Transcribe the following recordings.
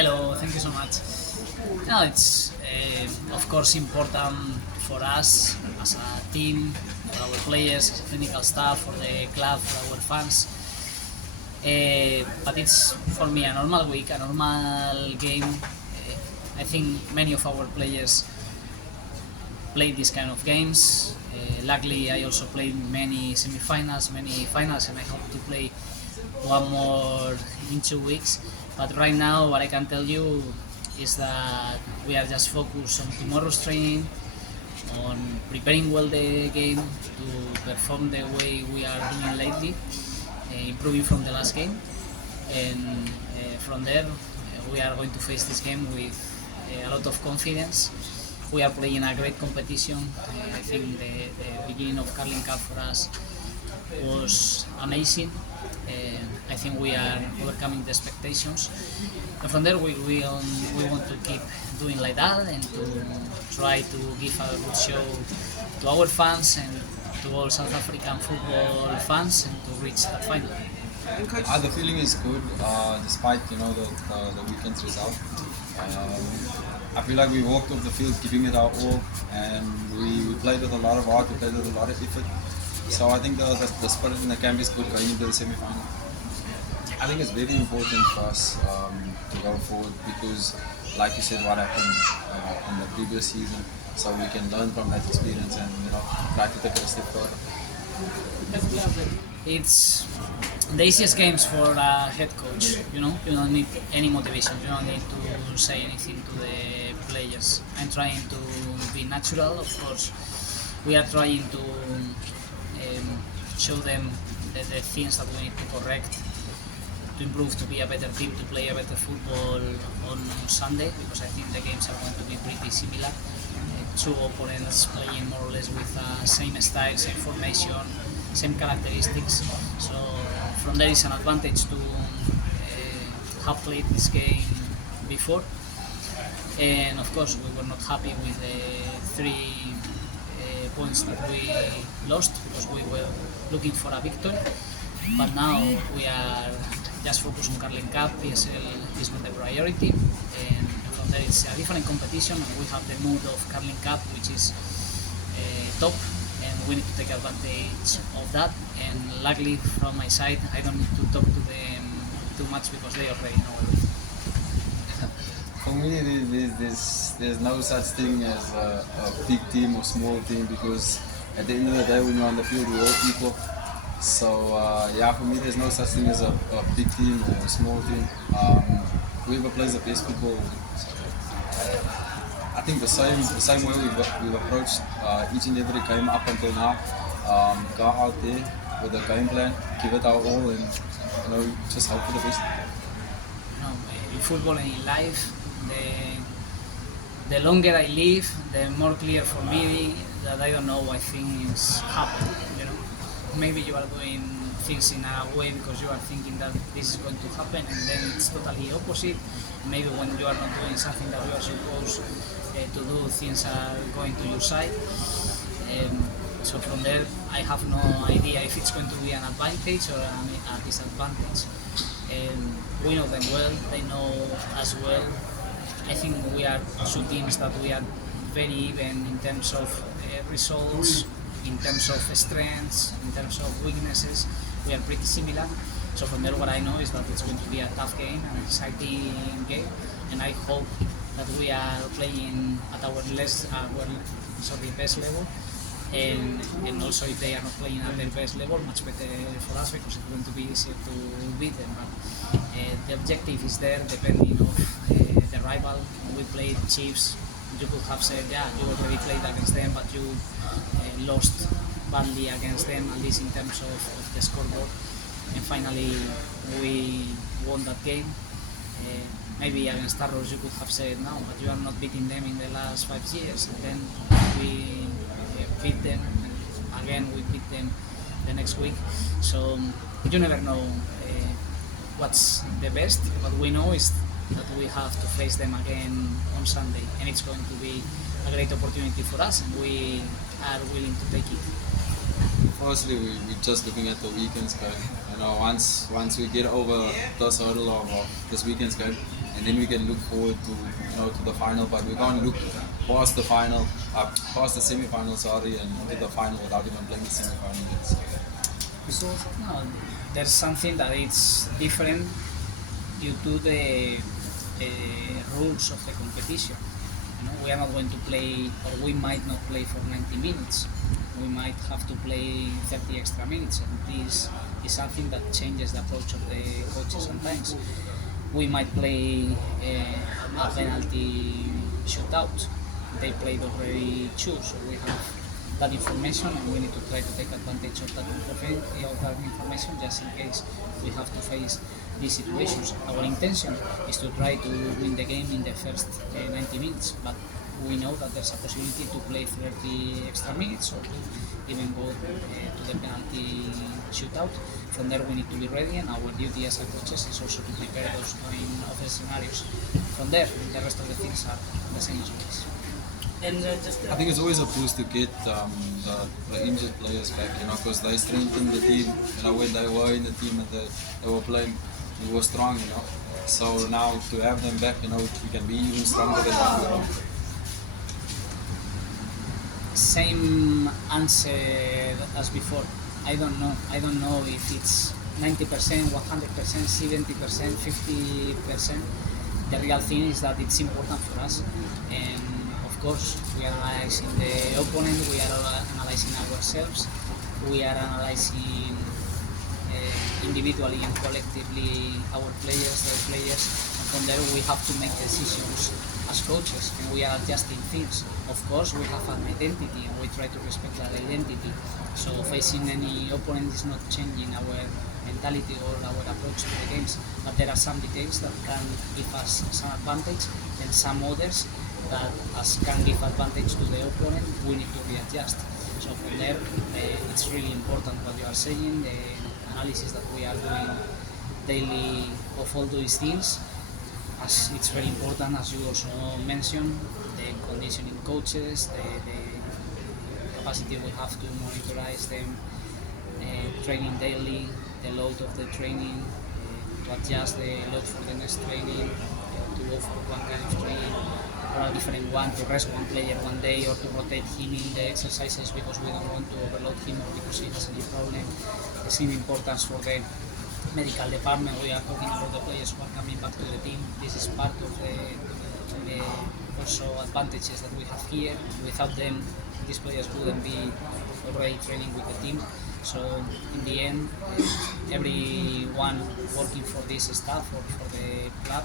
Hello, thank you so much. No, it's of course important for us as a team, for our players, as a technical staff, for the club, for our fans. But it's for me a normal week, a normal game. I think many of our players play these kind of games. Luckily, I also played many semi-finals, many finals, and I hope to play one more in 2 weeks. But right now, what I can tell you is that we are just focused on tomorrow's training, on preparing well the game to perform the way we are doing lately, improving from the last game, and from there we are going to face this game with a lot of confidence. We are playing a great competition. I think the beginning of Carling Cup for us was amazing. I think we are overcoming the expectations. And from there, we want to keep doing like that and to try to give a good show to our fans and to all South African football fans and to reach that final. The feeling is good, despite the weekend's result. I feel like we walked off the field giving it our all, and we played with a lot of heart, we played with a lot of effort. So I think the spirit in the camp is good going into the semi-final. I think it's very important for us to go forward because, like you said, what happened in the previous season, so we can learn from that experience and try to take it a step further. It's the easiest games for a head coach. You don't need any motivation. You don't need to say anything to the players. I'm trying to be natural, of course. We are trying to show them the things that we need to correct to improve, to be a better team, to play a better football on Sunday, because I think the games are going to be pretty similar. Two opponents playing more or less with same style, same formation, same characteristics. So from there is an advantage to have played this game before. And of course we were not happy with the 3 points that we lost because we were looking for a victory. But now we are just focused on Carling Cup. PSL is not the priority, and from there it's a different competition. We have the mood of Carling Cup, which is top, and we need to take advantage of that. And luckily from my side, I don't need to talk to them too much because they already know everything. For me, there's no such thing as a big team or small team because at the end of the day, when you're on the field, we're all equal. So for me, there's no such thing as a big team or a small team. Whoever plays the best football, I think the same way we've approached each and every game up until now. Go out there with a game plan, give it our all, and just hope for the best. In football and in life, the longer I live, the more clear for me that I don't know why things happen. Maybe you are doing things in a way because you are thinking that this is going to happen, and then it's totally opposite. Maybe when you are not doing something that you are supposed to do, things are going to your side. So from there, I have no idea if it's going to be an advantage or a disadvantage. We know them well, they know us well. I think we are two teams that we are very even in terms of results, in terms of strengths, in terms of weaknesses. We are pretty similar. So from there, what I know is that it's going to be a tough game, an exciting game, and I hope that we are playing at our best level. And also, if they are not playing at their best level, much better for us because it's going to be easier to beat them. But the objective is there, depending on the rival. When we played Chiefs, you could have said, you already played against them, but you lost badly against them, at least in terms of the scoreboard. And finally, we won that game. Maybe against Arrows, you could have said, no, but you are not beating them in the last 5 years. And then we beat them, and again we beat them the next week. So you never know what's the best. What we know is that we have to face them again on Sunday, and it's going to be a great opportunity for us, and we are willing to take it. Firstly, we're just looking at the weekend's game. Once we get over this hurdle of this weekend's game, and then we can look forward to to the final. But we can't look past the final, past the semi-final, sorry, and to the final without even playing the semi-final yet. So no, there's something that is different due to the rules of the competition. We are not going to play, or we might not play for 90 minutes. We might have to play 30 extra minutes, and this is something that changes the approach of the coaches sometimes. We might play a penalty shootout. They played already two, so we have that information, and we need to try to take advantage of that information just in case we have to face these situations. Our intention is to try to win the game in the first 90 minutes, but we know that there's a possibility to play 30 extra minutes or to even go to the penalty shootout. From there we need to be ready, and our duty as a coaches is also to prepare those other scenarios. From there, the rest of the things are the same as always. And I think it's always a boost to get the injured players back, because they strengthen the team. When they were in the team and they were playing, we were strong, So now to have them back, we can be even stronger than what we were. Same answer as before. I don't know. I don't know if it's 90%, 100%, 70%, 50%. The real thing is that it's important for us, and of course we are analyzing the opponent, we are analyzing ourselves, we are analyzing individually and collectively our players, their players, and from there we have to make decisions as coaches, and we are adjusting things. Of course we have an identity and we try to respect that identity, so facing any opponent is not changing our mentality or our approach to the games, but there are some details that can give us some advantage and some others that can give advantage to the opponent. We need to readjust. So from there, it's really important what you are saying, the analysis that we are doing daily of all those things. As it's very important, as you also mentioned, the conditioning coaches, the capacity we have to monitorize them, training daily, the load of the training, to adjust the load for the next training, to go for one kind of training or a different one, to rest one player one day, or to rotate him in the exercises because we don't want to overload him or because he has any problem. The same importance for the medical department. We are talking about the players who are coming back to the team. This is part of the also advantages that we have here. Without them, these players wouldn't be already training with the team. So in the end, everyone working for this staff or for the club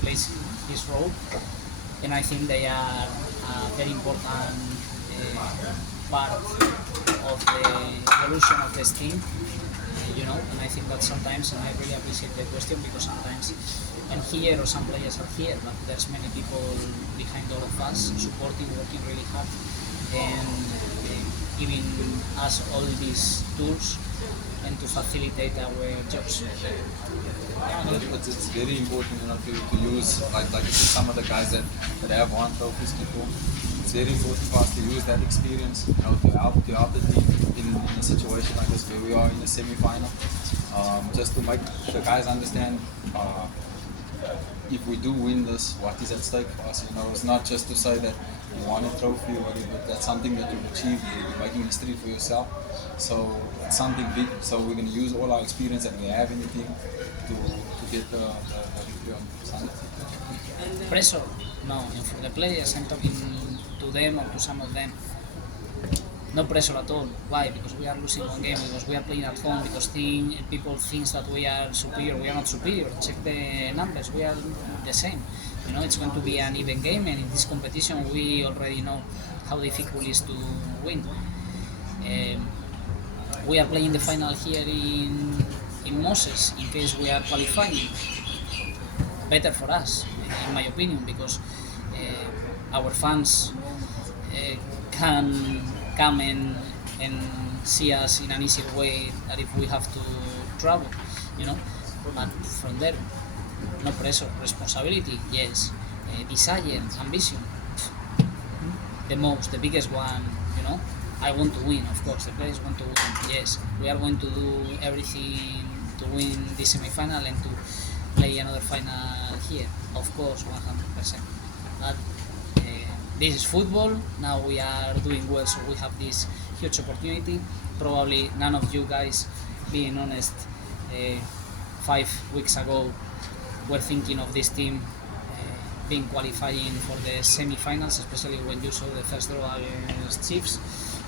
plays his role, and I think they are a very important part of the evolution of this team. And I think that sometimes, and I really appreciate the question, because sometimes I'm here or some players are here, but there's many people behind all of us supporting, working really hard, and giving us all these tools and to facilitate our jobs. It's very important, to use like you see some of the guys that have won trophies before. It's very important for us to use that experience, to help the team in a situation like this where we are in the semi-final, just to make the guys understand. If we do win this, what is at stake for us? It's not just to say that you won a trophy or whatever, but that's something that you've achieved. You're making history for yourself. So it's something big. So we're going to use all our experience that we have in the team to get the victory on Sunday. Pressure? No. And for the players, I'm talking to them or to some of them. No pressure at all. Why? Because we are losing one game, because we are playing at home, because people think that we are superior. We are not superior. Check the numbers. We are the same. It's going to be an even game, and in this competition we already know how difficult it is to win. We are playing the final here in Moses in case we are qualifying. Better for us, in my opinion, because our fans can come and see us in an easier way than if we have to travel, But from there, no pressure, responsibility, yes, desire, ambition, the biggest one, I want to win, of course, the players want to win, yes, we are going to do everything to win this semi-final and to play another final here. Of course, 100%. But this is football. Now we are doing well, so we have this huge opportunity. Probably none of you guys, being honest, 5 weeks ago were thinking of this team being qualifying for the semi-finals, especially when you saw the first draw against Chiefs.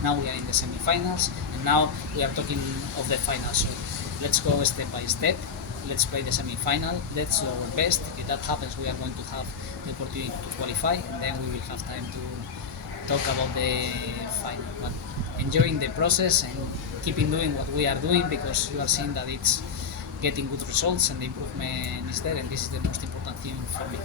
Now we are in the semi-finals, and now we are talking of the final. So let's go step by step. Let's play the semi-final. Let's do our best. If that happens, we are going to have the opportunity to qualify, and then we will have time to talk about the final. But enjoying the process and keeping doing what we are doing, because you are seeing that it's getting good results and the improvement is there, and this is the most important thing for me.